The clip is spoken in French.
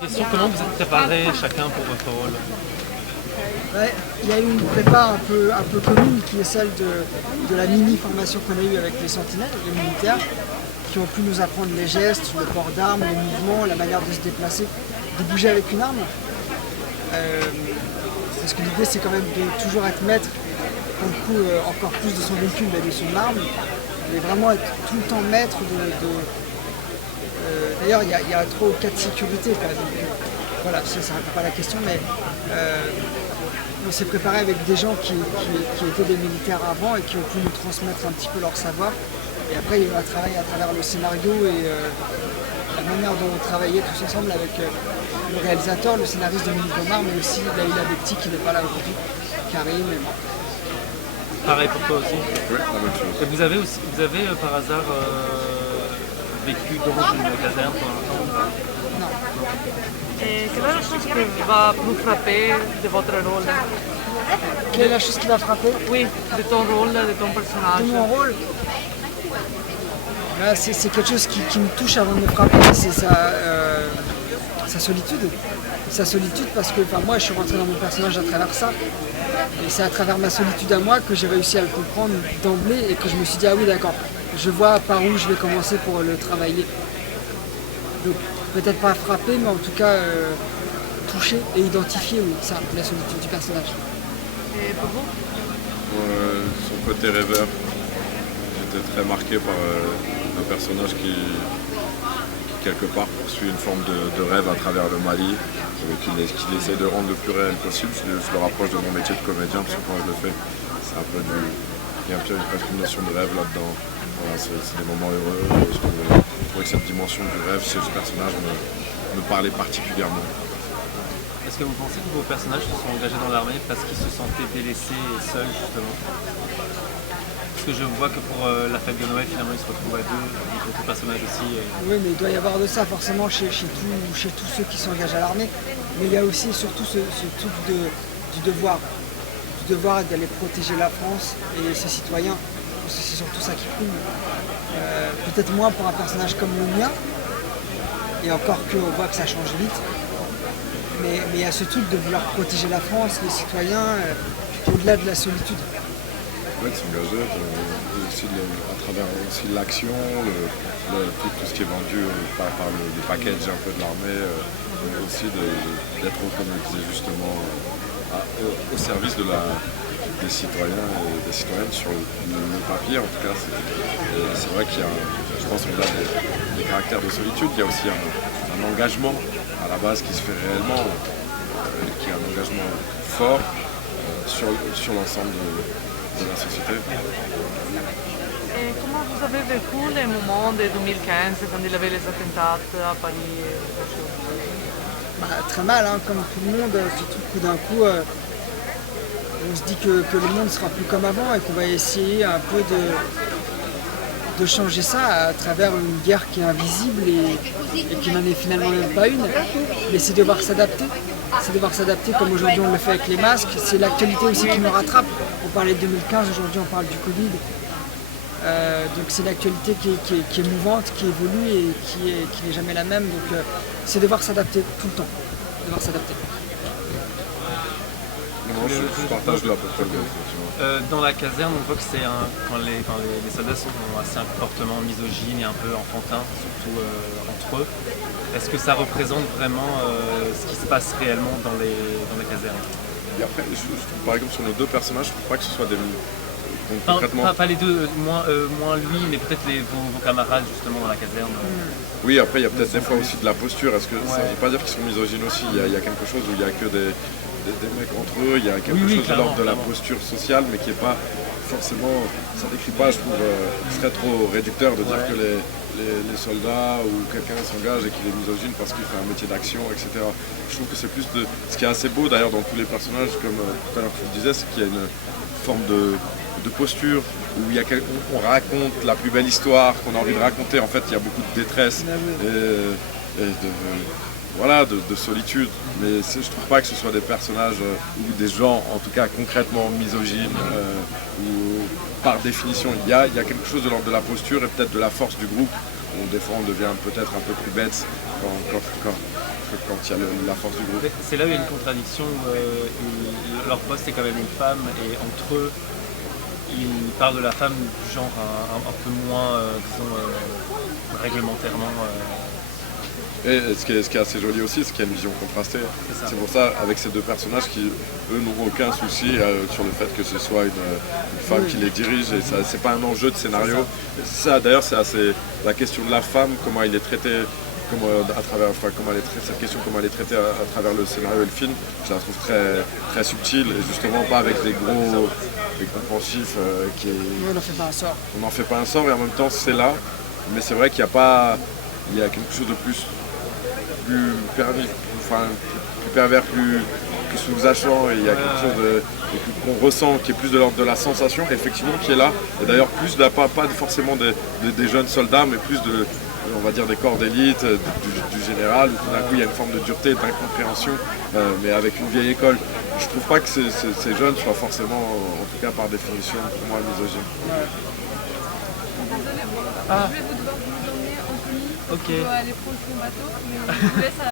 Question, comment vous êtes préparés chacun pour votre rôle? Ouais, il y a une prépa un peu commune qui est celle de la mini-formation qu'on a eue avec les sentinelles, les militaires, qui ont pu nous apprendre les gestes, le port d'armes, les mouvements, la manière de se déplacer, de bouger avec une arme. Parce que l'idée c'est quand même de toujours être maître, pour le coup encore plus de son véhicule et de son arme, mais vraiment être tout le temps maître d'ailleurs il y a trop cas de sécurité quoi. Donc, voilà, ça ne répond pas à la question, mais on s'est préparé avec des gens qui étaient des militaires avant et qui ont pu nous transmettre un petit peu leur savoir. Et après, il y a eu un travail à travers le scénario et la manière dont on travaillait tous ensemble avec le réalisateur, le scénariste Dominique Gomard, mais aussi Laïla Bekti qui n'est pas là aujourd'hui, Karim et moi. Pareil pour toi aussi. Oui, la même chose. Et vous avez par hasard vécu dans une caserne pour un temps? Non. Et quelle est la chose qui va vous frapper de votre rôle? Quelle est la chose qui va frapper Oui, de ton rôle, de ton de personnage. mon rôle? Là, c'est quelque chose qui me touche avant de me frapper, c'est sa solitude. Sa solitude parce que moi je suis rentré dans mon personnage à travers ça. Et c'est à travers ma solitude à moi que j'ai réussi à le comprendre d'emblée et que je me suis dit ah oui d'accord, je vois par où je vais commencer pour le travailler. Donc peut-être pas frapper mais en tout cas toucher et identifier oui, ça, la solitude du personnage. Et pour vous? Son côté rêveur. J'étais très marqué par un personnage qui quelque part poursuit une forme de rêve à travers le Mali, qu'il essaie de rendre le plus réel possible. Je le rapproche de mon métier de comédien, parce que quand je le fais, c'est un peu il y a presque une notion de rêve là-dedans. Voilà, c'est des moments heureux. Et je trouvais que cette dimension du rêve chez ce personnage me parlait particulièrement. Est-ce que vous pensez que vos personnages se sont engagés dans l'armée parce qu'ils se sentaient délaissés et seuls justement? Parce que je vois que pour la fête de Noël, finalement, ils se retrouvent à deux, d'autres personnages aussi. Oui, mais il doit y avoir de ça forcément chez tous ceux qui s'engagent à l'armée. Mais il y a aussi et surtout ce truc du devoir. Du devoir d'aller protéger la France et ses citoyens. Parce que c'est surtout ça qui prime. Peut-être moins pour un personnage comme le mien. Et encore qu'on voit que ça change vite. Mais il y a ce truc de vouloir protéger la France, les citoyens, au-delà de la solitude. Ouais, de s'engager, aussi à travers aussi l'action, tout ce qui est vendu par le package un peu de l'armée, mais aussi d'être, comme je disais justement, au service des citoyens et des citoyennes sur le papier. En tout cas, c'est vrai qu'il y a, je pense au-delà des caractères de solitude, il y a aussi un engagement à la base qui se fait réellement, qui est un engagement fort sur l'ensemble de la société. Et comment vous avez vécu les moments de 2015 quand il y avait les attentats à Paris Très mal, hein, comme tout le monde, surtout que d'un coup, on se dit que le monde ne sera plus comme avant et qu'on va essayer un peu de changer ça à travers une guerre qui est invisible et qui n'en est finalement même pas une. Mais c'est devoir s'adapter. C'est devoir s'adapter comme aujourd'hui on le fait avec les masques. C'est l'actualité aussi qui nous rattrape. On parlait de 2015, aujourd'hui on parle du Covid. Donc c'est l'actualité qui est mouvante, qui évolue et qui n'est jamais la même. Donc c'est devoir s'adapter tout le temps. Devoir s'adapter. Non, je partage là à peu près le même. Dans la caserne, on voit que c'est quand les soldats ont assez un comportement misogyne et un peu enfantin, surtout entre eux. Est-ce que ça représente vraiment ce qui se passe réellement dans les casernes? Et après, je trouve par exemple sur nos deux personnages, je ne trouve pas que ce soit des concrètement. Pas les deux, moins lui, mais peut-être vos camarades justement dans la caserne. Oui, après il y a peut-être des fois aussi de la posture. Est-ce que ça ne veut pas dire qu'ils sont misogynes aussi? Il y a quelque chose où il n'y a que des mecs entre eux, il y a quelque chose de l'ordre de la posture sociale, mais qui n'est pas forcément, ça décrit pas, je trouve, ce serait trop réducteur de dire que les soldats ou quelqu'un s'engage et qu'il est misogyne parce qu'il fait un métier d'action, etc. Je trouve que c'est plus de... Ce qui est assez beau d'ailleurs dans tous les personnages, comme tout à l'heure tu le disais, c'est qu'il y a une forme de posture où on raconte la plus belle histoire qu'on a envie de raconter. En fait, il y a beaucoup de détresse de solitude, mais je trouve pas que ce soit des personnages ou des gens, en tout cas concrètement misogynes, ou par définition, il y a quelque chose de l'ordre de la posture et peut-être de la force du groupe. Des fois on devient peut-être un peu plus bête quand il y a la force du groupe. C'est là où il y a une contradiction, leur boss c'est quand même une femme et entre eux ils parlent de la femme du genre un peu moins, disons, réglementairement. Et ce qui est assez joli aussi, c'est qu'il y a une vision contrastée. C'est pour ça, avec ces deux personnages qui, eux, n'ont aucun souci sur le fait que ce soit une femme qui les dirige, et ça, c'est pas un enjeu de scénario. Ça, d'ailleurs, c'est assez la question de la femme, comment elle est traitée, cette question, comment elle est traitée à travers le scénario et le film, je la trouve très, très subtile, et justement pas avec des gros pensifs qui... On n'en fait pas un sort. On n'en fait pas un sort, et en même temps, c'est là, mais c'est vrai qu'il y a pas... Il y a quelque chose de plus pervers, plus sous-jacent, et il y a quelque chose qu'on ressent qui est plus de l'ordre de la sensation, effectivement, qui est là, et d'ailleurs plus de pas forcément des jeunes soldats, mais plus de, on va dire, des corps d'élite, du général, où tout d'un coup il y a une forme de dureté, d'incompréhension, mais avec une vieille école. Je trouve pas que ces jeunes soient forcément, en tout cas par définition, pour moi, misogynes. Désolée, je vais devoir vous emmener, Anthony. Ok. On doit aller prendre son bateau, mais on vous laisse à